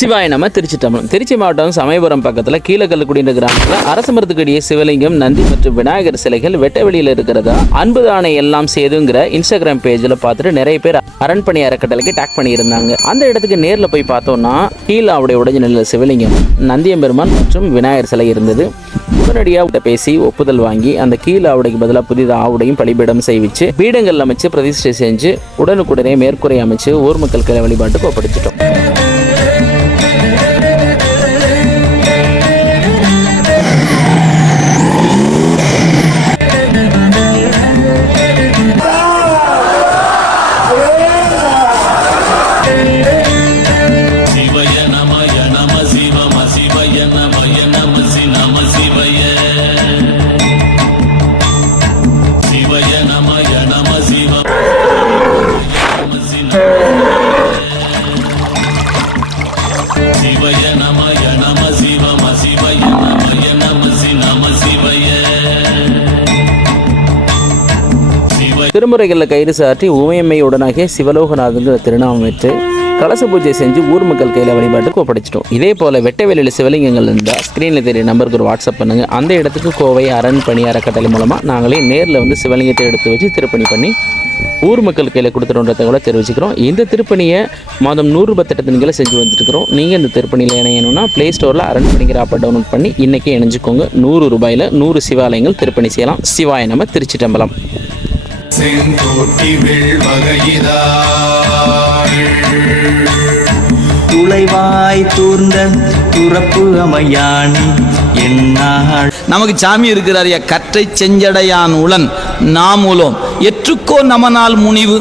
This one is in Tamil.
சிவாய நம. திருச்சி மாவட்டம் சமயபுரம் பக்கத்தில் கீழக்கல்லுக்குடின்ற கிராமத்தில் அரசமரத்துக்கடிய சிவலிங்கம், நந்தி மற்றும் விநாயகர் சிலைகள் வெட்ட வெளியில் இருக்கிறதா அன்பு தானே எல்லாம் சேதுங்கிற இன்ஸ்டாகிராம் பேஜில் பார்த்துட்டு நிறைய பேர் அரண்பணி அறக்கட்டளைக்கு டேக் பண்ணியிருந்தாங்க. அந்த இடத்துக்கு நேரில் போய் பார்த்தோம்னா கீழே அவருடைய உடைஞ்ச நிலையில் சிவலிங்கம், நந்தியம்பெருமான் மற்றும் விநாயகர் சிலை இருந்தது. உடனடியாக பேசி ஒப்புதல் வாங்கி அந்த கீழே ஆவுடைக்கு பதிலாக புதிதாக ஆவுடையும் பலிபீடம் செய்விச்சு பீடங்கள் அமைச்சு பிரதிஷ்டை செஞ்சு உடனுக்குடனே மேற்கூரை அமைச்சு ஊர் மக்கள் கலை வழிபாட்டுக்கு ஒப்படைச்சிட்டோம். திருமுறைகளில் கயிறு சாற்றி ஊமையம்மையுடனாகிய சிவலோகநாதங்கிற திருநாமம் வச்சு கலச பூஜை செஞ்சு ஊர் மக்கள் கையில் வழிபாட்டுக்கு ஒப்படைச்சிட்டோம். இதே போல் வெட்ட வெளியில் சிவலிங்கங்கள் இருந்தால் ஸ்க்ரீனில் தெரிய நம்பருக்கு ஒரு வாட்ஸ்அப் பண்ணுங்கள். அந்த இடத்துக்கு கோவை அரண்பணி அறக்கட்டளை மூலமாக நாங்களே நேரில் வந்து சிவலிங்கத்தை எடுத்து வச்சு திருப்பணி பண்ணி ஊர் மக்கள் கையில் கொடுத்துட்டோன்றதை கூட தெரிவிச்சுக்கிறோம். இந்த திருப்பணியை மாதம் 100 ரூபாய் திட்டத்தின்களை செஞ்சு வந்துட்டுருக்கிறோம். நீங்கள் இந்த திருப்பணியில் இணையணும்னா ப்ளே ஸ்டோரில் அரண்பணிங்கிற ஆப்பை டவுன்லோட் பண்ணி இன்றைக்கே இணைஞ்சிக்கோங்க. 100 ரூபாயில் 100 சிவாலயங்கள் திருப்பணி செய்யலாம். சிவாய நம. திருச்சிட்டம்பலம். துளைவாய் தூர்ந்த துறப்பு அமையானி என்னாள் நமக்கு சாமி இருக்கிறார். கற்றை செஞ்சடையான் உளன் நாமூலம் எற்றுக்கோ நமனால் முனிவு.